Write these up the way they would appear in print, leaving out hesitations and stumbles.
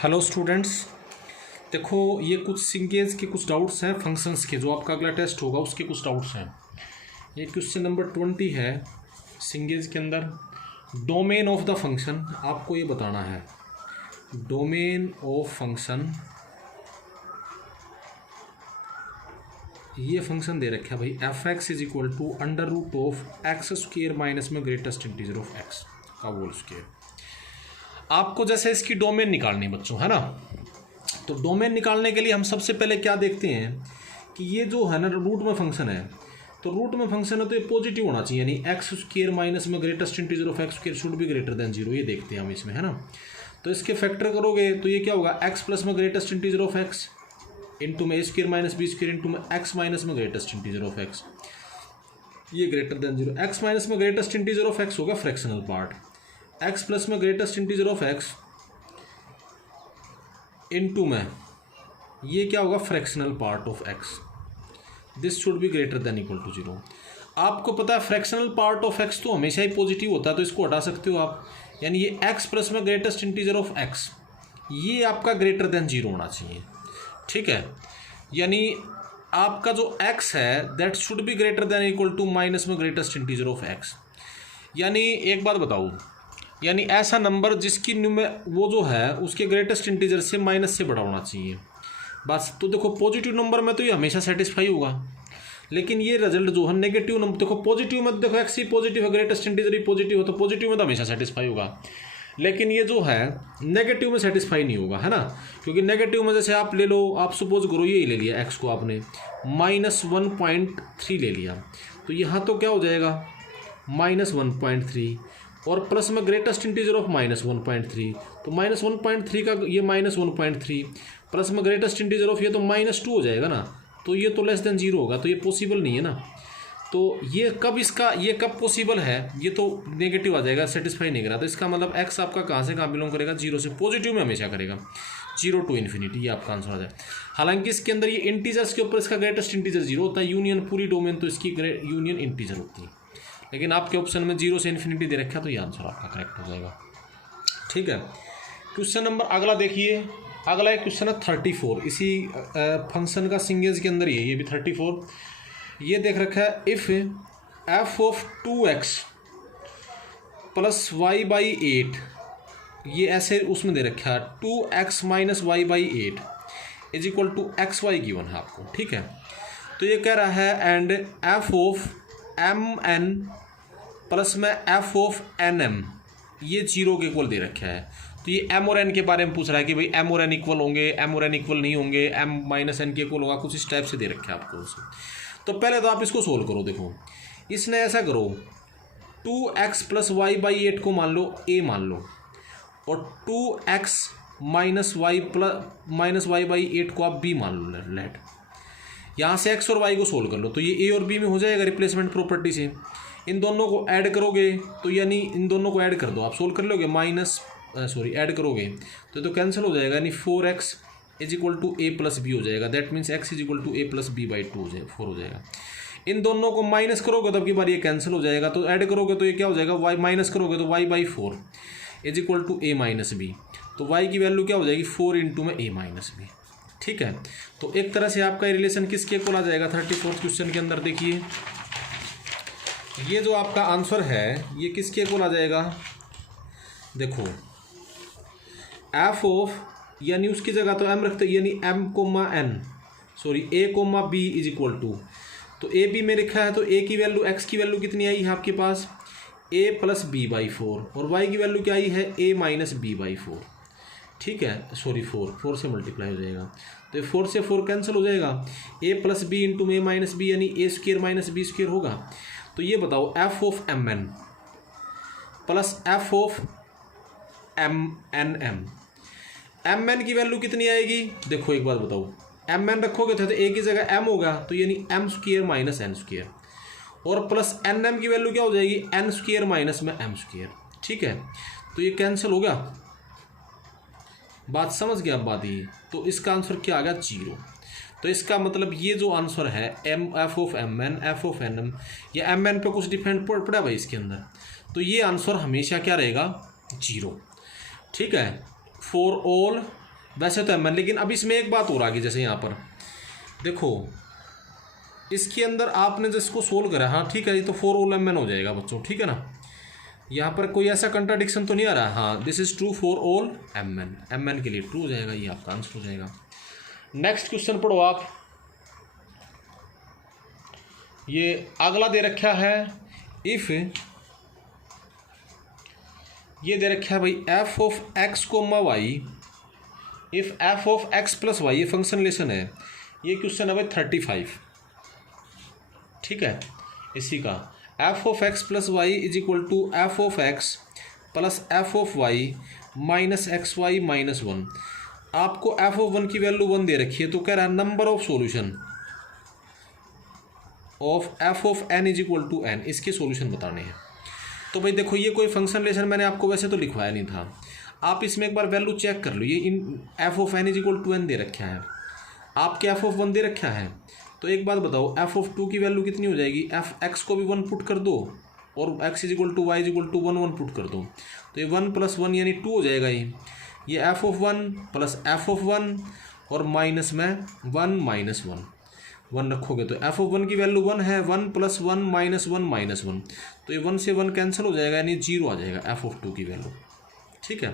Hello students, देखो ये कुछ सिंगेज के कुछ डाउट्स हैं फंक्शंस के, जो आपका अगला टेस्ट होगा उसके कुछ डाउट्स हैं। ये क्वेश्चन नंबर 20 है सिंगेज के अंदर। डोमेन ऑफ द फंक्शन आपको ये बताना है। डोमेन ऑफ फंक्शन, ये फंक्शन दे रखा है भाई, f x is equal to under root of x square minus में ग्रेटेस्ट इंटीजर ऑफ एक्स का होल स्क्वेयर। आपको जैसे इसकी डोमेन निकालनी है बच्चों, है ना। तो डोमेन निकालने के लिए हम सबसे पहले क्या देखते हैं कि ये जो है ना रूट में फंक्शन है, तो रूट में फंक्शन है तो ये पॉजिटिव होना चाहिए, यानी एक्स स्क्वेयर माइनस में greatest integer of x square should be greater than zero. ये देखते हैं हम इसमें, है ना। तो इसके फैक्टर करोगे तो ये क्या होगा, एक्स प्लस में greatest integer of x into में a square minus b square into में एक्स माइनस में ग्रेटेस्ट इंटीजर ऑफ एक्स, ये greater than zero. X minus में ग्रेटेस्ट इंटीजर ऑफ एक्स होगा फ्रैक्शनल पार्ट, एक्स प्लस में greatest integer of x into में ये क्या होगा, fractional part of x. This should be greater than equal to zero. आपको पता है फ्रैक्शनल पार्ट ऑफ एक्स तो हमेशा ही पॉजिटिव होता है, तो इसको हटा सकते हो आप, यानी ये एक्स प्लस में ग्रेटेस्ट इंटीजर ऑफ एक्स ये आपका ग्रेटर देन जीरो होना चाहिए, ठीक है। यानी आपका जो एक्स है that should be greater than equal to minus में ग्रेटेस्ट इंटीजर ऑफ एक्स। यानी एक बात बताऊँ, यानी ऐसा नंबर जिसकी वो जो है उसके ग्रेटेस्ट इंटीजर से माइनस से बड़ा होना चाहिए बस। तो देखो पॉजिटिव नंबर में तो ये हमेशा सेटिस्फाई होगा, लेकिन ये रिजल्ट जो है नेगेटिव नंबर, देखो पॉजिटिव में देखो एक्स ही पॉजिटिव है, ग्रेटेस्ट इंटीजर ही पॉजिटिव हो, तो पॉजिटिव में तो हमेशा सेटिस्फाई होगा, लेकिन ये जो है नेगेटिव में सेटिस्फाई नहीं होगा, है ना। क्योंकि नेगेटिव में जैसे आप ले लो, आप सपोज करो ये ले लिया एक्स को आपने -1.3 ले लिया, तो यहाँ तो क्या हो जाएगा -1.3 और प्लस में ग्रेटेस्ट इंटीजर ऑफ -1.3, तो -1.3 का ये -1.3 प्लस में ग्रेटेस्ट इंटीजर ऑफ ये तो -2 हो जाएगा ना, तो ये तो लेस देन जीरो होगा, तो ये पॉसिबल नहीं है ना। तो ये कब पॉसिबल है, ये तो नेगेटिव आ जाएगा, सेटिस्फाई नहीं करा, तो इसका मतलब एक्स आपका कहाँ से कहाँ बिलोंग करेगा, जीरो से, पॉजिटिव में हमेशा करेगा, 0 to इन्फिनिटी, ये आपका आंसर आ जाए। हालांकि इसके अंदर ये इंटीजर्स के ऊपर इसका ग्रेटेस्ट इंटीजर जीरो होता है, यूनियन पूरी डोमेन तो इसकी यूनियन इंटीजर होती है, लेकिन आपके ऑप्शन में 0 से इन्फिनिटी दे रखा है, तो ये आंसर आपका करेक्ट हो जाएगा, ठीक है। क्वेश्चन नंबर अगला देखिए, अगला एक क्वेश्चन है 34, इसी फंक्शन का सिंगेज के अंदर ही है, ये भी 34। ये देख रखा है, if f of 2x plus y by 8, ये ऐसे उसमें दे रखा है 2x minus y by 8 is equal to x y given है आपको, ठीक है। तो ये कह रहा है and f of m n plus में एफ ऑफ एन एम ये 0 के इक्वल दे रखा है। तो ये एम और एन के बारे में पूछ रहा है कि भाई एम और एन इक्वल होंगे, एम और एन इक्वल नहीं होंगे, एम माइनस एन के इक्वल होगा, कुछ इस टाइप से दे रखा है आपको उसे। तो पहले तो आप इसको सोल्व करो। देखो इसने ऐसा करो, 2x प्लस वाई बाई 8 को मान लो a मान लो, और 2x माइनस वाई बाई 8 को आप b मान लो। लेट यहाँ से x और y को सोल्व कर लो, तो ये a और b में हो जाएगा रिप्लेसमेंट प्रॉपर्टी से। इन दोनों को ऐड करोगे तो यानी इन दोनों को ऐड कर दो, आप सोल्व कर लोगे, ऐड करोगे तो कैंसिल हो जाएगा, यानी 4x is equal to a plus b हो जाएगा। That means x is equal to a plus b by 2 4 हो जाएगा। इन दोनों को माइनस करोगे तब की बार ये कैंसिल हो जाएगा, तो ऐड करोगे तो ये क्या हो जाएगा, y माइनस करोगे तो y by 4 is equal to a minus b, तो y की वैल्यू क्या हो जाएगी 4 इंटू में a माइनस बी, ठीक है। तो एक तरह से आपका रिलेशन किसके इक्वल आ जाएगा 34th क्वेश्चन के अंदर। देखिए ये जो आपका आंसर है ये किसके इक्वल आ जाएगा, देखो एफ ऑफ, यानी उसकी जगह तो m रखते, यानी a comma b is equal to, तो a b में लिखा है तो a की वैल्यू, x की वैल्यू कितनी आई है आपके पास a प्लस बी बाई 4, और y की वैल्यू क्या आई है a माइनस बी बाई 4, ठीक है। 4 से मल्टीप्लाई हो जाएगा, तो ये 4 से 4 कैंसिल हो जाएगा, a प्लस बी इंटू में माइनस बी यानी a square minus b square होगा। तो ये बताओ f of m n plus f of m n m n की वैल्यू कितनी आएगी, देखो एक बात बताओ, एम एन रखोगे तो ए की जगह एम होगा, तो यानी m square minus n square, और प्लस एन एम की वैल्यू क्या हो जाएगी एन स्क्वेयर माइनस में एम स्क्वेयर, ठीक है। तो ये कैंसिल हो गया, बात समझ गया आप बात ये। तो इसका आंसर क्या आ गया 0। तो इसका मतलब ये जो आंसर है f of m n f of n m, या एम एन पे कुछ डिपेंड पड़ा भाई इसके अंदर, तो ये आंसर हमेशा क्या रहेगा 0, ठीक है। फॉर ऑल वैसे तो mn, लेकिन अब इसमें एक बात और आ गई। जैसे यहाँ पर देखो, इसके अंदर आपने जिसको सोल्व करा, हाँ ठीक है, ये तो 4 ऑल mn हो जाएगा बच्चों, ठीक है ना। यहाँ पर कोई ऐसा कंट्राडिक्शन तो नहीं आ रहा। हाँ, this is true for all mn, mn के लिए ट्रू हो जाएगा, ये आपका आंसर हो जाएगा। नेक्स्ट क्वेश्चन पढ़ो आप। ये अगला दे रखा है, इफ ये दे रखा है भाई f of x comma y, if f of x plus y, ये फंक्शन रिलेशन है। ये क्वेश्चन है भाई 35, ठीक है। इसी का f of x plus y is equal to f of x plus f of y minus x y minus 1। आपको f ऑफ 1 की वैल्यू 1 दे रखी है, तो कह रहा है number of solution of f of n is equal to n, इसके solution बताने हैं। तो भाई देखो, ये कोई फंक्शन रिलेशन मैंने आपको वैसे तो लिखवाया नहीं था, आप इसमें एक बार वैल्यू चेक कर लो। ये इन f of n is equal to n दे रखा है, आपके f ऑफ 1 दे रखा है। तो एक बात बताओ, f ऑफ 2 की वैल्यू कितनी हो जाएगी? f x को भी 1 पुट कर दो और x is equal to y is equal to 1 1 put कर दो, तो ये 1 प्लस 1 यानी 2 हो जाएगा। ये f of 1 plus f of 1 और माइनस में 1 माइनस 1 रखोगे तो f ऑफ 1 की वैल्यू 1 है, 1 प्लस 1 माइनस 1 माइनस 1, तो ये 1 से 1 कैंसिल हो जाएगा, यानी 0 आ जाएगा f ऑफ 2 की वैल्यू, ठीक है।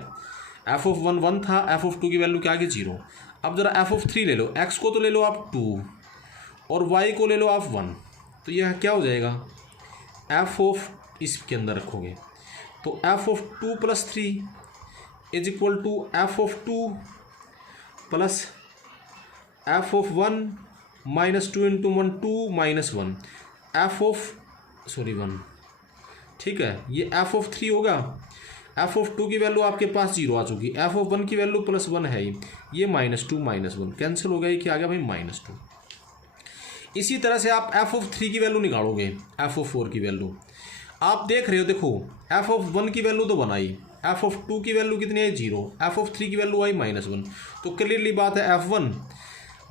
f ऑफ 1 1 था, f ऑफ 2 की वैल्यू क्या आ गई? 0। अब जरा f ऑफ 3 ले लो, x को तो ले लो आप 2 और y को ले लो आप 1, तो यह क्या हो जाएगा? f ऑफ इसके अंदर रखोगे तो f of 2 plus 3 is equal to f of 2 plus f of 1 minus 2 into 1 2 minus 1 f of 1, ठीक है। ये f ऑफ 3 होगा, f ऑफ 2 की वैल्यू आपके पास 0 आ चुकी, f ऑफ 1 की वैल्यू प्लस 1 है, ये माइनस 2 माइनस 1 कैंसिल हो गया, ये क्या आ गया भाई? माइनस 2। इसी तरह से आप f ऑफ 3 की वैल्यू निकालोगे, f ऑफ 4 की वैल्यू आप देख रहे हो, देखो f ऑफ 1 की वैल्यू तो बनाई, f ऑफ 2 की वैल्यू कितनी आई? 0, f ऑफ 3 की वैल्यू आई माइनस 1, तो क्लियरली बात है f1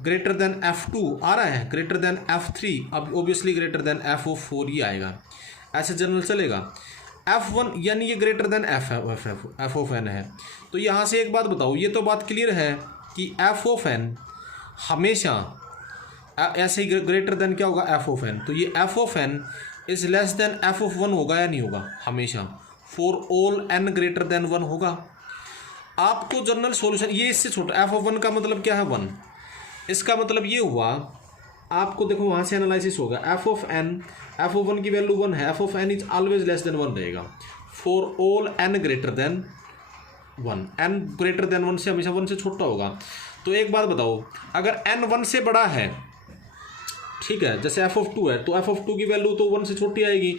ग्रेटर देन f2 आ रहा है, ग्रेटर देन f3, अब obviously greater than f of 4 ही आएगा, ऐसे जनरल चलेगा। f1 यानी ये greater then f of n है। तो यहाँ से एक बात बताओ, ये तो बात क्लियर है कि f ऑफ n हमेशा ऐसे ही ग्रेटर देन क्या होगा? f ऑफ n, तो ये f of n is less then f of 1 होगा या नहीं होगा? हमेशा for all n greater than 1 होगा। आपको जनरल सॉल्यूशन ये इससे छोटा, f ऑफ 1 का मतलब क्या है? 1, इसका मतलब ये हुआ, आपको देखो वहाँ से एनालिसिस होगा, f ऑफ ऑफ 1 की वैल्यू 1 है, f of n is always less than 1 रहेगा for all n greater than 1, n greater than 1 से हमेशा 1 से छोटा होगा। तो एक बात बताओ, अगर n 1 से बड़ा है, ठीक है, जैसे f ऑफ 2 है, तो f ऑफ 2 की वैल्यू तो 1 से छोटी आएगी,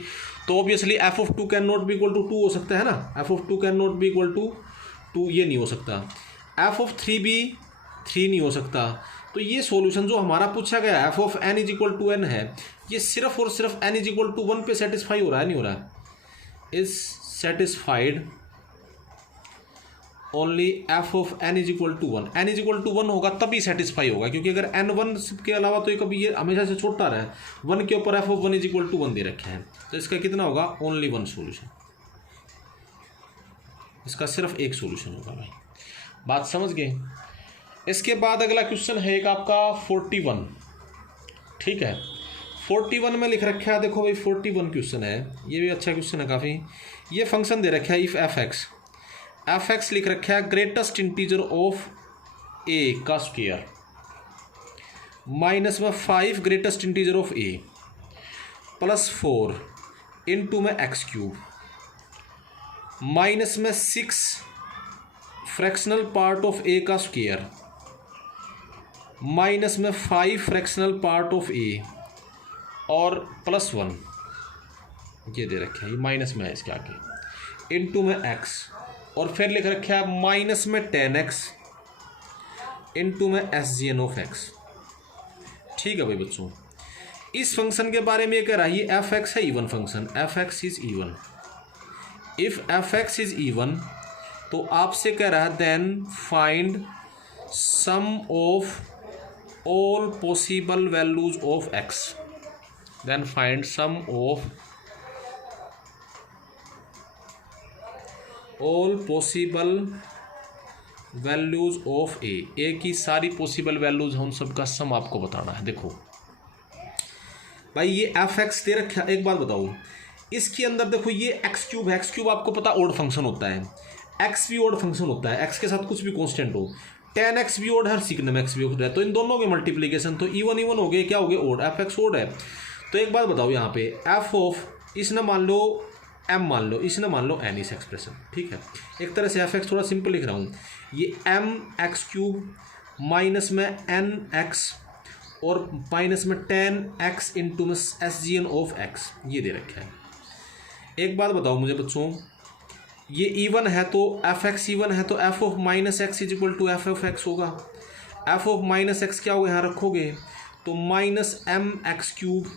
तो obviously f of 2 can not be equal to 2 हो सकता है ना, f of 2 can not be equal to 2, ये नहीं हो सकता। f ऑफ 3 भी 3 नहीं हो सकता। तो ये सॉल्यूशन जो हमारा पूछा गया f of n is equal to n है, ये सिर्फ और सिर्फ n इज इक्वल टू 1 पे सेटिस्फाई हो रहा है, नहीं हो रहा है, is satisfied only f of n is equal to 1, n is equal to 1 होगा तभी सेटिस्फाई होगा, क्योंकि अगर n 1 के अलावा तो ये कभी ये हमेशा से छोटा रहा है, 1 के ऊपर f of 1 is equal to 1 दे रखे हैं, तो इसका कितना होगा? ओनली 1 सॉल्यूशन, इसका सिर्फ एक सॉल्यूशन होगा भाई, बात समझ गए। इसके बाद अगला क्वेश्चन है एक आपका 41, ठीक है। 41 में लिख रखा है, देखो भाई 41 क्वेश्चन है, ये भी अच्छा क्वेश्चन है काफ़ी। ये फंक्शन दे रखा है इफ़ एफ एक्स लिख रखा है ग्रेटेस्ट इंटीजर ऑफ ए का स्क्वायर माइनस में 5 greatest integer of a plus 4 into में एक्स क्यूब माइनस में 6 फ्रैक्शनल पार्ट ऑफ ए का स्क्वायर माइनस में 5 फ्रैक्शनल पार्ट ऑफ ए और प्लस 1, ये दे रखे हैं, ये माइनस में है इसके आगे, इनटू में x, और फिर लिख रखा है माइनस में 10x इनटू में SGN ऑफ x। ठीक है भाई बच्चों, इस फंक्शन के बारे में ये कह रहा है, ये एफ एक्स है even function, f x is even. If f x is even तो आपसे कह रहा है then find sum of all possible values of x, then find sum of all possible values of a की सारी possible values हैं, उन सब का सम आपको बताना है। देखो भाई ये एफ एक्स दे रखा, एक बात बताओ, इसके अंदर देखो ये एक्स क्यूब है, एक्स क्यूब आपको पता ओड फंक्शन होता है, एक्स भी ओड फंक्शन होता है, एक्स के साथ कुछ भी कांस्टेंट हो, टेन एक्स भी ओड है, सिग्नम एक्स भी ओड है, तो इन दोनों के मल्टीप्लीकेशन तो इवन इवन हो गए, क्या हो गए ओड, एफ एक्स ओड है। तो एक बात बताओ यहाँ पे एफ ऑफ इसने मान लो एम मान लो, इसने मान लो एन, इस एक्सप्रेशन, ठीक है। एक तरह से एफ एक्स थोड़ा सिंपल लिख रहा हूँ, ये एम एक्स क्यूब माइनस में एन एक्स और माइनस में टेन एक्स इंटू में s g n of x, ये दे रखा है। एक बात बताओ मुझे बच्चों, ये इवन है तो एफ एक्स इवन है तो f of minus x is equal to f of x होगा। एफ ऑफ माइनस एक्स क्या होगा यहाँ रखोगे तो minus m x cube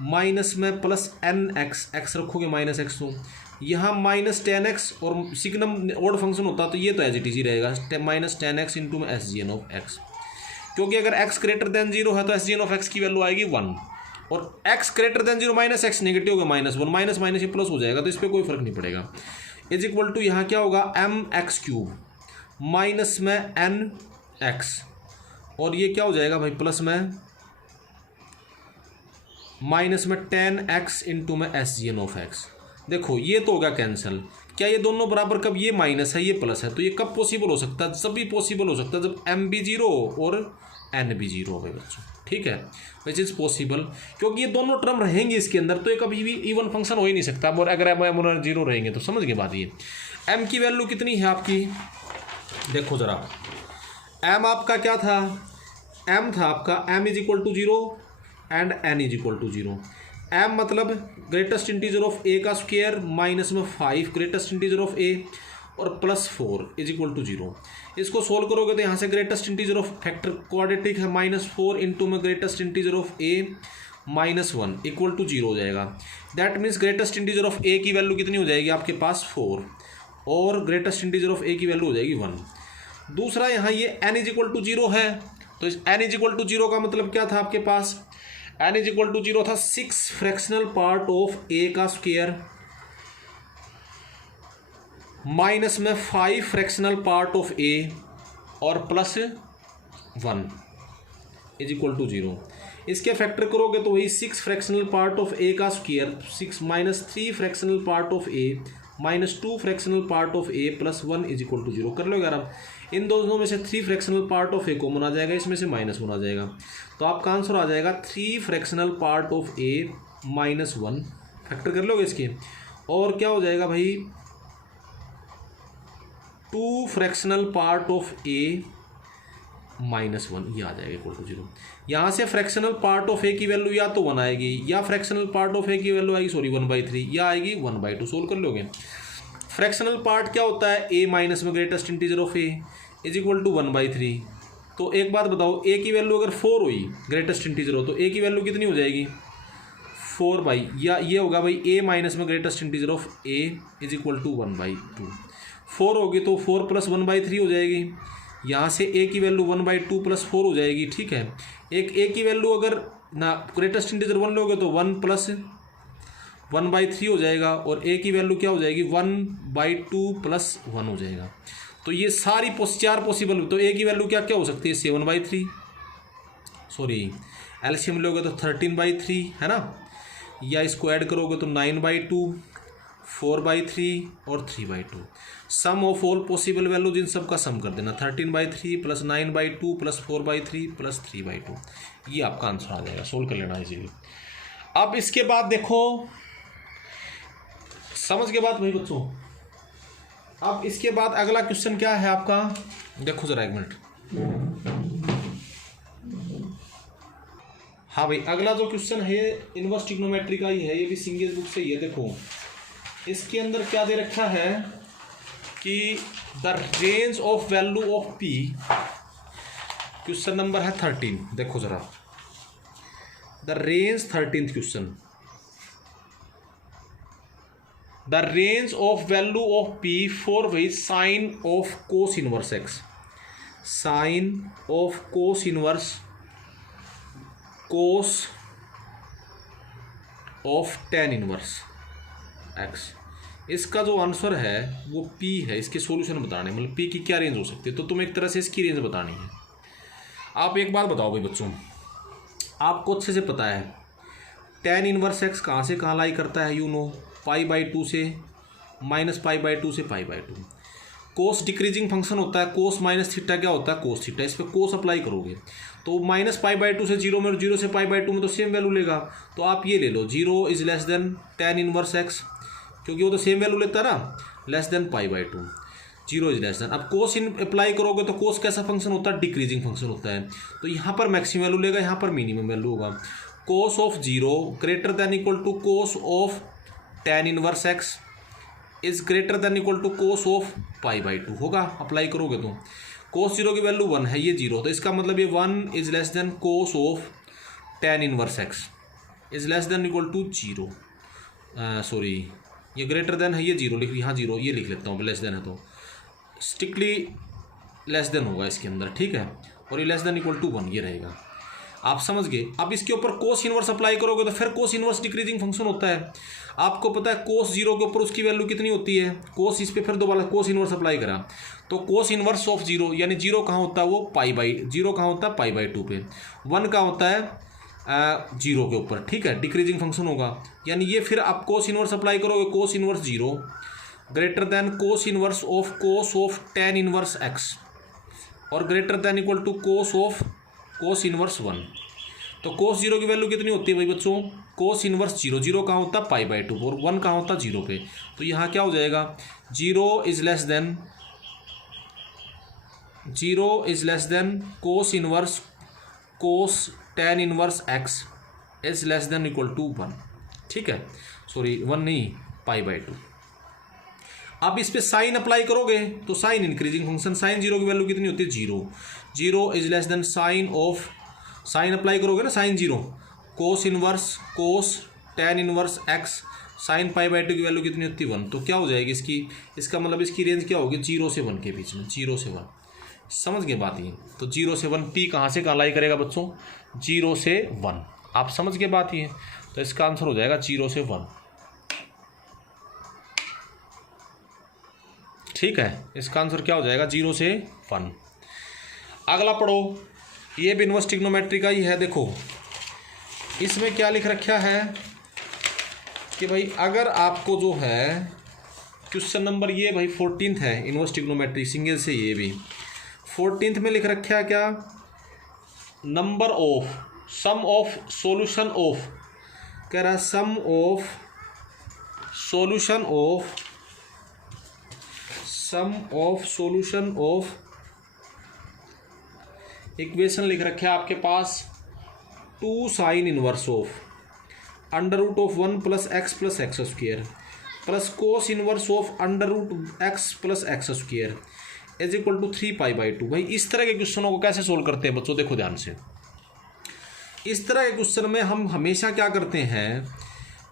minus में प्लस एन एक्स, एक्स रखोगे माइनस एक्स, तो यहाँ माइनस टेन एक्स और सिग्नम ओड फंक्शन होता तो ये तो एज इट इज ही रहेगा, माइनस टेन एक्स इंटू में s g n of x, क्योंकि अगर x ग्रेटर देन 0 है तो s g n of x की वैल्यू आएगी 1, और x greater than 0 minus x negative होगा -1, माइनस माइनस ये प्लस हो जाएगा, तो इस पर कोई फर्क नहीं पड़ेगा। इज इक्वल टू यहाँ क्या होगा एम एक्स क्यूब माइनस में एन एक्स, और ये क्या हो जाएगा भाई प्लस में माइनस में टेन एक्स इंटू में s g n of x. देखो ये तो होगा कैंसिल, क्या ये दोनों बराबर, कब ये माइनस है ये प्लस है, तो ये कब पॉसिबल हो सकता है, जब भी पॉसिबल हो सकता है जब एम भी जीरो और एन भी जीरो हो गए बच्चों, ठीक है, विच इज़ पॉसिबल, क्योंकि ये दोनों टर्म रहेंगे इसके अंदर, तो ये कभी भी इवन फंक्शन हो ही नहीं सकता, और अगर एम और जीरो रहेंगे तो समझ गए बात। ये एम की वैल्यू कितनी है आपकी, देखो ज़रा, एम आपका क्या था, एम था आपका m is equal to 0 and n is equal to 0। M मतलब ग्रेटेस्ट इंटीजर ऑफ ए का स्क्वायर माइनस में 5 ग्रेटेस्ट इंटीजर ऑफ ए और प्लस 4 इज इक्वल टू 0। इसको सोल्व करोगे तो यहाँ से greatest integer of factor quadratic है -4 इंटू में greatest integer of a -1 equal to 0 हो जाएगा। That means greatest integer of a की वैल्यू कितनी हो जाएगी आपके पास 4 और ग्रेटेस्ट इंटीजर ऑफ ए की वैल्यू हो जाएगी 1। दूसरा यहाँ ये n इज इक्वल टू 0 है, तो इस n इज इक्वल टू 0 का मतलब क्या था आपके पास, n इज इक्वल टू 0 था 6 फ्रैक्शनल पार्ट ऑफ ए का स्क्वायर माइनस में 5 फ्रैक्शनल पार्ट ऑफ ए और प्लस 1 इज इक्वल टू 0। इसके फैक्टर करोगे तो वही 6 फ्रैक्शनल पार्ट ऑफ ए का square 6 minus 3 fractional part of a minus 2 fractional part of a plus 1 is equal to 0 कर लो यार। अब इन दोनों में से 3 fractional part of a common आ जाएगा, इसमें से -1 आ जाएगा, तो आपका आंसर आ जाएगा 3 fractional part of a -1। Factor कर लोगे इसके, और क्या हो जाएगा भाई 2 फ्रैक्शनल पार्ट ऑफ ए -1, ये आ जाएगा इक्वल टू 0। यहाँ से फ्रैक्शनल पार्ट ऑफ ए की वैल्यू या तो 1 आएगी या फ्रैक्शनल पार्ट ऑफ ए की वैल्यू आएगी 1/3 या आएगी 1/2। सोल्व कर लोगे। फ्रैक्शनल पार्ट क्या होता है, ए माइनस में greatest integer of a is equal to 1/3। तो एक बात बताओ, ए की वैल्यू अगर 4 हुई ग्रेटेस्ट इंटीजर हो तो ए की वैल्यू कितनी हो जाएगी 4 या ये होगा भाई ए माइनस में greatest integer of a is equal to 1/2। 4 होगी तो 4 + 1/3 हो जाएगी, यहाँ से ए की वैल्यू 1/2 + 4 हो जाएगी, ठीक है। एक ए की वैल्यू अगर ना ग्रेटेस्ट इंटीजर 1 लोगे तो 1 + 1/3 हो जाएगा, और ए की वैल्यू क्या हो जाएगी 1/2 + 1 हो जाएगा। तो ये सारी 4 पॉसिबल, तो ए की वैल्यू क्या क्या हो सकती है 7/3, सॉरी एलसीएम लोगे तो 13/3 है ना, या इसको ऐड करोगे तो 9/2 4/3 और 3/2। Sum of all possible values इन सब का सम कर देना, 13/3 + 9/2 + 4/3 + 3/2, ये आपका आंसर आ जाएगा। सोल्व कर लेना इजीली। अब इसके बाद देखो, समझ के बाद भाई बच्चों, अब इसके बाद अगला क्वेश्चन क्या है आपका, देखो जरा एक मिनट। हाँ भाई, अगला जो क्वेश्चन है इनवर्स ट्रिग्नोमेट्री का ही है, ये भी सिंगल बुक से ही है। देखो इसके अंदर क्या दे रखा है कि the range of value of p, question number है 13। देखो जरा, the range 13th question, the range of value of p for which sine of cos inverse x, sine of cos inverse cos of tan inverse x, इसका जो answer है वो P है। इसके solution बताने, मतलब पी की क्या रेंज हो सकती है, तो तुम्हें एक तरह से इसकी रेंज बतानी है। आप एक बात बताओ भाई बच्चों, आपको अच्छे से पता है tan इनवर्स एक्स कहाँ से कहाँ लाई करता है, यू नो π/2 से -π/2 से π/2। कोस डिक्रीजिंग फंक्शन होता है, कोस माइनस थीटा क्या होता है, कोस थीटा। इस पर कोस अप्लाई करोगे तो -π/2 से 0 में और 0 से π/2 में तो सेम वैल्यू लेगा। तो आप ये ले लो 0 is less than tan inverse x, क्योंकि वो तो सेम वैल्यू लेता है ना, less than π/2, 0 is less than. अब कोस इन अप्लाई करोगे तो कोस कैसा फंक्शन होता है, डिक्रीजिंग फंक्शन होता है। तो यहाँ पर मैक्सिमम वैल्यू लेगा, यहाँ पर मिनिमम वैल्यू होगा। Cos of 0 greater than equal to cos of tan inverse x is greater than equal to cos of π/2 होगा। अप्लाई करोगे तो कोस 0 की वैल्यू 1 है, ये 0, तो इसका मतलब ये 1 is less than cos of tan inverse x is less than equal to 0। Sorry, ये ग्रेटर देन है, ये 0 लिख, यहाँ 0 ये लिख लेता हूँ, लेस देन है तो स्ट्रिक्टली लेस देन होगा इसके अंदर, ठीक है। और ये लेस देन इक्वल टू 1 ये रहेगा, आप समझ गए। अब इसके ऊपर कोस इनवर्स अप्लाई करोगे तो फिर कोस इनवर्स डिक्रीजिंग फंक्शन होता है। आपको पता है कोस 0 के ऊपर उसकी वैल्यू कितनी होती है, कोस, इस पर फिर दोबारा कोस इनवर्स अप्लाई करा तो कोस इनवर्स ऑफ 0, यानी 0 कहाँ होता है, वो π/0 कहाँ होता है, π/2 पे। 1 कहाँ होता है, 0 के ऊपर, ठीक है, डिक्रीजिंग फंक्शन होगा। यानी ये फिर आप कोस इनवर्स अप्लाई करोगे, cos inverse 0 greater than cos inverse of tan inverse x और greater than equal to cos inverse 1। तो कोस 0 की वैल्यू कितनी होती है भाई बच्चों, कोस इनवर्स 0, 0 कहाँ होता है, π/2 और 1 कहाँ होता है, 0 पे। तो यहाँ क्या हो जाएगा, 0 is less than cos tan inverse x is less than equal to 1, ठीक है, सॉरी 1 नहीं, π/2। अब इस पे साइन अप्लाई करोगे तो साइन इंक्रीजिंग फंक्शन, साइन 0 की वैल्यू कितनी होती है, 0, 0 is less than sine apply करोगे ना, sine 0 cos tan inverse x sine π/2 की वैल्यू कितनी होती है, 1। तो क्या हो जाएगी इसका मतलब इसकी रेंज क्या होगी, 0 से 1 के बीच में, 0 से 1, समझ गए बात ये। तो 0 से 1 पी कहाँ से कहाँ लाई करेगा बच्चों, 0 से 1, आप समझ गए बात ये। तो इसका आंसर हो जाएगा 0 से 1, ठीक है। इसका आंसर क्या हो जाएगा, 0 से 1। अगला पढ़ो, ये भी इनवर्स ट्रिग्नोमेट्री का ही है। देखो इसमें क्या लिख रखा है कि भाई अगर आपको जो है क्वेश्चन नंबर ये भाई 14th है, इनवर्स ट्रिग्नोमेट्री सिंगल से, ये भी 14th में लिख रखा है क्या, number of sum of solution of, कह रहा है sum of solution of equation लिख रखे आपके पास 2 sine inverse of √1 plus x plus x square plus cos inverse of √x plus x square is equal to 3π/2। भाई इस तरह के क्वेश्चनों को कैसे सोल्व करते हैं बच्चों, देखो ध्यान से। इस तरह के क्वेश्चन में हम हमेशा क्या करते हैं,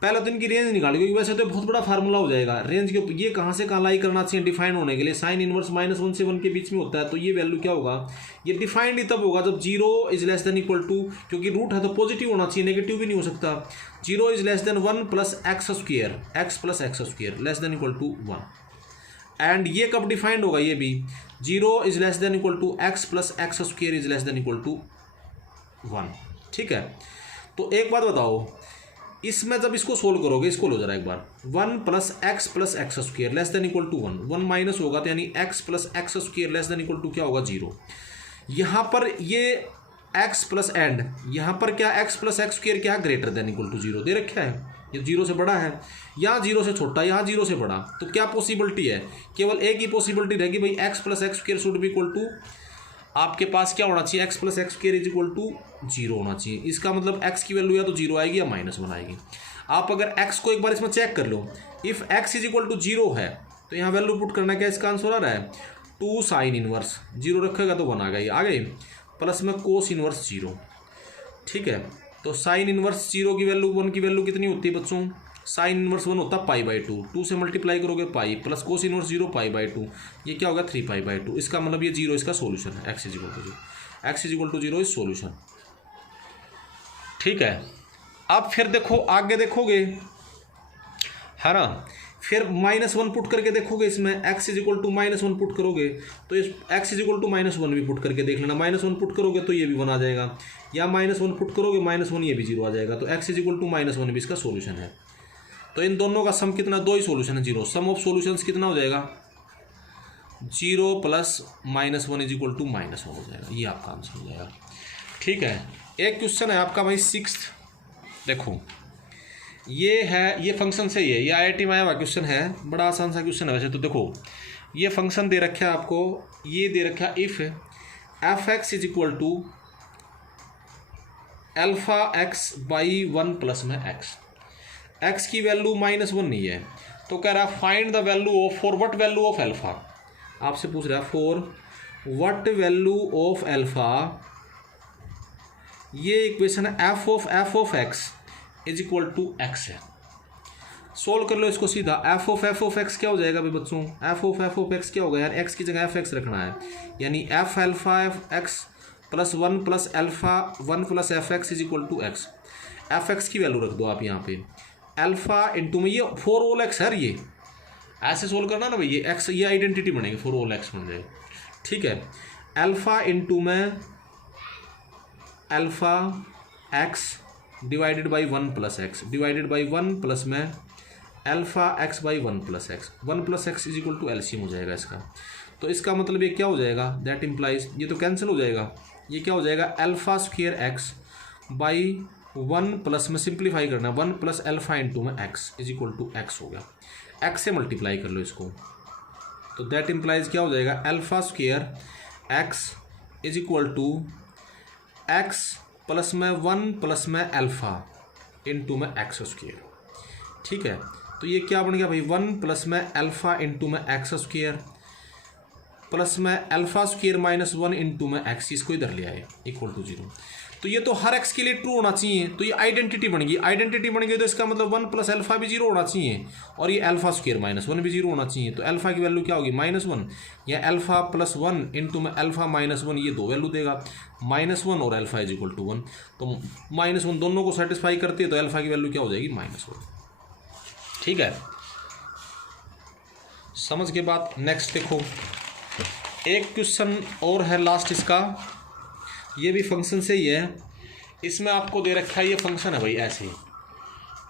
पहले तो इनकी रेंज निकालो, क्योंकि वैसे तो बहुत बड़ा फार्मूला हो जाएगा रेंज के ऊपर। ये कहाँ से कहाँ लाई करना चाहिए डिफाइन होने के लिए, साइन इनवर्स -1 से 1 के बीच में होता है। तो ये वैल्यू क्या होगा, ये डिफाइंड ही तब होगा जब 0 is less than equal to, क्योंकि रूट है तो पॉजिटिव होना चाहिए, नेगेटिव भी नहीं हो सकता। 0 is less than 1 plus x square less than equal to 1। And ये कब डिफाइंड होगा, ये भी 0 is less than equal to x plus x square is less than equal to 1, ठीक है। तो एक बात बताओ, इसमें जब इसको सोल्व करोगे, इसको लो जरा एक बार, 1 plus x square less than equal to 1 minus होगा, तो यानी x plus x square less than equal to क्या होगा, 0। यहाँ पर ये एक्स प्लस एंड, यहाँ पर क्या एक्स प्लस एक्स स्क्वेयर क्या ग्रेटर देन इक्वल टू 0 दे रखा है, ये 0 से बड़ा है, यहाँ 0 से छोटा, यहाँ 0 से बड़ा। तो क्या पॉसिबिलिटी है, केवल एक ही पॉसिबिलिटी रहेगी भाई, x plus x square should be equal to, आपके पास क्या होना चाहिए, x plus x square is equal to 0 होना चाहिए। इसका मतलब एक्स की वैल्यू या तो 0 आएगी या -1 आएगी। आप अगर एक्स को एक बार इसमें चेक कर लो, if x is equal to 0 है तो यहाँ वैल्यू पुट करना, क्या इसका आंसर आ रहा है 2 साइन इनवर्स, 0 रखेगा तो 1 आ गई, आ गई, प्लस में कोस इनवर्स 0, ठीक है। तो साइन इनवर्स 0 की वैल्यू 1 की वैल्यू कितनी होती है बच्चों, साइन इनवर्स 1 होता है π/2, 2 से मल्टीप्लाई करोगे पाई प्लस कोस इनवर्स 0 π/2, ये क्या होगा 3π/2। इसका मतलब ये 0 इसका सोल्यूशन है, x is equal to 0 is solution, ठीक है। अब फिर देखो आगे देखोगे, है ना, फिर -1 पुट करके देखोगे इसमें x is equal to -1 put करोगे तो इस x इज इक्वल टू -1 भी पुट करके देख लेना। -1 पुट करोगे तो ये भी 1 आ जाएगा, या -1 पुट करोगे -1 ये भी 0 आ जाएगा। तो x इज इक्वल टू -1 भी इसका सोल्यूशन है। तो इन दोनों का सम कितना, 2 ही सोल्यूशन है, 0। सम ऑफ सोल्यूशंस कितना हो जाएगा, 0 प्लस -1 इज इक्वल टू -1 हो जाएगा। ये आपका आंसर हो जाएगा। ठीक है, एक क्वेश्चन है आपका भाई 6th, देखो ये है, ये फंक्शन से ही है, ये IIT में आया हुआ क्वेश्चन है, बड़ा आसान सा क्वेश्चन है वैसे तो। देखो ये फंक्शन दे रखा है आपको, ये दे रखा है if f(x) is equal to alpha x by 1 plus में x की वैल्यू -1 नहीं है, तो कह रहा है find the value of, for what value of alpha, आपसे पूछ रहा है for what value of alpha. ये इक्वेशन है f of x is equal to x है। सोल्व कर लो इसको सीधा। f ऑफ x क्या हो जाएगा भाई बच्चों, f ऑफ x क्या होगा यार, x की जगह f(x) रखना है, यानी f alpha x plus 1 plus alpha 1 plus f(x) is equal to x। f(x) की वैल्यू रख दो आप यहाँ पे, अल्फा इंटू में ये फॉर ऑल x है, ये ऐसे सोल्व करना ना भाई, ये x, ये आइडेंटिटी बनेगी, फॉर ऑल x बन जाएगी। ठीक है, अल्फा इंटू में alpha x divided by 1 plus x divided by 1 plus में alpha x by 1 plus x, 1 plus x is equal to LCM हो जाएगा इसका। तो इसका मतलब ये क्या हो जाएगा, दैट इम्प्लाइज, ये तो कैंसिल हो जाएगा, ये क्या हो जाएगा alpha square x by 1 plus में सिंप्लीफाई करना 1 प्लस अल्फा इंटू में x is equal to x हो गया। x से मल्टीप्लाई कर लो इसको, तो दैट इम्प्लाइज क्या हो जाएगा alpha square x is equal to x plus में 1 प्लस में अल्फ़ा इंटू में एक्स स्क्वायर। ठीक है, तो ये क्या बन गया भाई 1 प्लस में अल्फ़ा इंटू में एक्स स्क्वायर प्लस में अल्फ़ा स्क्वायर माइनस 1 इंटू में एक्स, इसको इधर ले आए इक्वल टू 0। तो ये तो हर एक्स के लिए ट्रू होना चाहिए, तो ये आइडेंटिटी बन गई। आइडेंटिटी बन गई तो इसका मतलब 1 प्लस अल्फा भी 0 होना चाहिए, और ये अल्फा स्क्वायर माइनस 1 भी 0 होना चाहिए। तो अल्फा की वैल्यू क्या होगी -1, या अल्फा प्लस 1 इंटू में अल्फा माइनस 1, ये 2 वैल्यू देगा, -1 और अल्फा इज इक्वल टू 1। तो -1 दोनों को सेटिस्फाई करती है, तो अल्फा की वैल्यू क्या हो जाएगी -1। ठीक है, समझ के बाद नेक्स्ट देखो, एक क्वेश्चन और है लास्ट इसका, ये भी फंक्शन से ही है। इसमें आपको दे रखा है, ये फंक्शन है भाई ऐसे,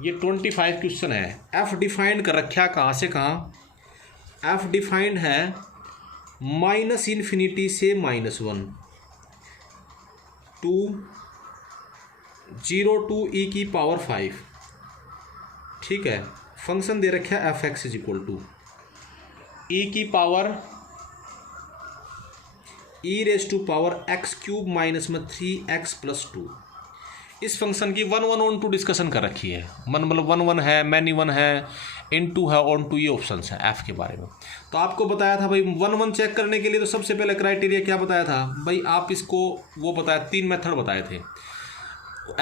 ये 25 क्वेश्चन है। f डिफाइंड कर रखा है कहाँ से कहाँ, f डिफाइंड है -∞ से -1 टू 0 टू e की पावर 5। ठीक है, फंक्शन दे रखा है f(x) is equal to e की power e raise to power x cube minus में 3x प्लस 2। इस फंक्शन की 1 1 ऑन टू डिस्कशन कर रखी है, मतलब 1 1 है, मैनी 1 है, इनटू है, ऑन टू, ये ऑप्शन है f के बारे में। तो आपको बताया था भाई 1 1 चेक करने के लिए तो सबसे पहले क्राइटेरिया क्या बताया था भाई, आप इसको वो बताया, 3 मेथड बताए थे।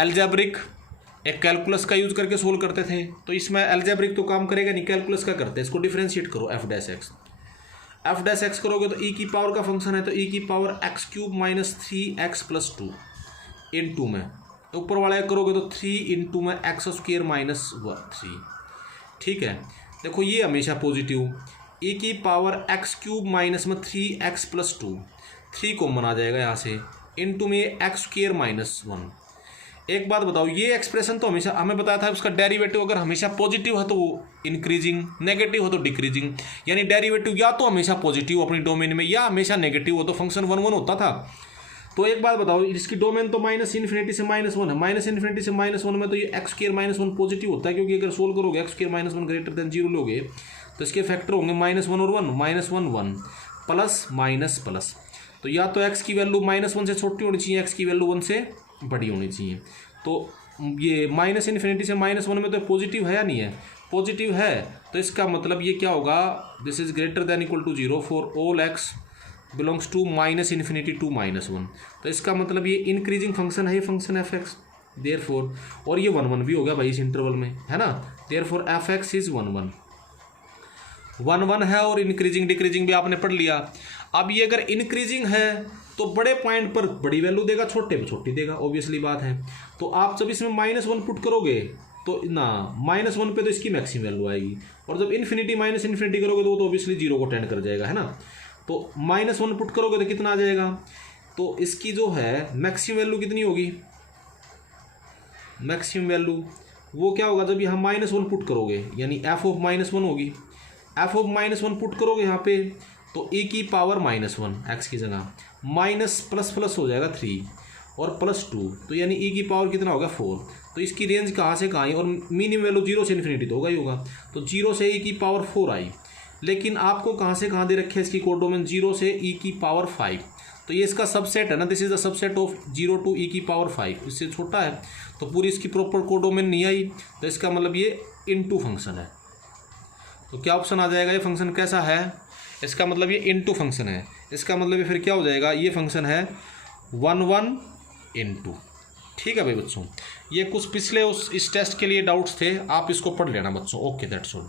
एल्जेब्रिक, एक कैलकुलस का यूज़ करके सोल्व करते थे, तो इसमें एल्जेब्रिक तो काम करेगा नहीं, कैलकुलस का करते हैं। इसको डिफ्रेंशिएट करो f(x) करोगे तो e की पावर का फंक्शन है, तो e की power x cube minus 3x plus 2 into में ऊपर वाला करोगे तो 3 इंटू में एक्स स्क्वायर माइनस 3। ठीक है, देखो ये हमेशा पॉजिटिव, e की पावर x क्यूब माइनस में 3x प्लस 2, 3 कॉमन आ जाएगा यहाँ से, इंटू में एक्स स्क्वायर माइनस 1। एक बात बताओ, ये एक्सप्रेशन तो हमेशा हमें बताया था उसका डेरिवेटिव अगर हमेशा पॉजिटिव है तो वो इंक्रीजिंग, नेगेटिव हो तो डिक्रीजिंग, यानी डेरिवेटिव या तो हमेशा पॉजिटिव अपनी डोमेन में या हमेशा नेगेटिव हो तो फंक्शन 1 1 होता था। तो एक बात बताओ, इसकी डोमेन तो -∞ से -1 है, -∞ से -1 में तो ये एक्स स्क्वायर माइनस 1 पॉजिटिव होता है, क्योंकि अगर सोल्व करोगे x square minus 1 greater than 0 लोगे तो इसके फैक्टर होंगे -1 और 1, -1 1 प्लस माइनस प्लस। तो या तो एक्स की वैल्यू -1 से छोटी होनी चाहिए, एक्स की वैल्यू 1 से बड़ी होनी चाहिए। तो ये -∞ से -1 में तो पॉजिटिव है या नहीं है, पॉजिटिव है, तो इसका मतलब ये क्या होगा, this is greater than equal to 0 for all x belongs to -∞ to -1। तो इसका मतलब ये इंक्रीजिंग फंक्शन है, ये फंक्शन f(x), देयरफॉर, और ये 1 1 भी हो गया भाई इस इंटरवल में, है ना, देयरफॉर f(x) इज 1 1 1 1 है, और इंक्रीजिंग डिक्रीजिंग भी आपने पढ़ लिया। अब ये अगर इंक्रीजिंग है तो बड़े पॉइंट पर बड़ी वैल्यू देगा, छोटे पे छोटी देगा, ऑब्वियसली बात है। तो आप जब इसमें -1 पुट करोगे तो ना -1 पे तो इसकी मैक्सिमम वैल्यू आएगी, और जब इन्फिनिटी माइनस इन्फिनिटी करोगे तो वो तो ऑब्वियसली 0 को टेंड कर जाएगा, है ना। तो -1 पुट करोगे तो कितना आ जाएगा, तो इसकी जो है मैक्सिमम वैल्यू कितनी होगी, मैक्सिमम वैल्यू वो क्या होगा, जब यहाँ -1 पुट करोगे यानी f ऑफ -1 होगी, f ऑफ -1 पुट करोगे यहाँ पे तो e की पावर -1 x की जगह माइनस प्लस प्लस हो जाएगा 3 और +2, तो यानी e की पावर कितना होगा 4। तो इसकी रेंज कहाँ से कहाँ आई, और मिनिमम वैल्यू 0 से इन्फिनिटी तो होगा ही होगा, तो 0 से e की पावर 4 आई। लेकिन आपको कहाँ से कहाँ दे रखे है इसकी कोडोमेन, 0 से e की पावर 5, तो ये इसका सबसेट है ना, this is the subset of 0 to e की पावर 5, इससे छोटा है तो पूरी इसकी प्रॉपर कोडोमेन नहीं आई, तो इसका मतलब ये इनटू फंक्शन है। तो क्या ऑप्शन आ जाएगा, ये फंक्शन कैसा है, इसका मतलब ये इनटू फंक्शन है, इसका मतलब ये फिर क्या हो जाएगा, ये फंक्शन है 1 इनटू। ठीक है भाई बच्चों, ये कुछ पिछले इस टेस्ट के लिए डाउट्स थे, आप इसको पढ़ लेना बच्चों। Okay that's all.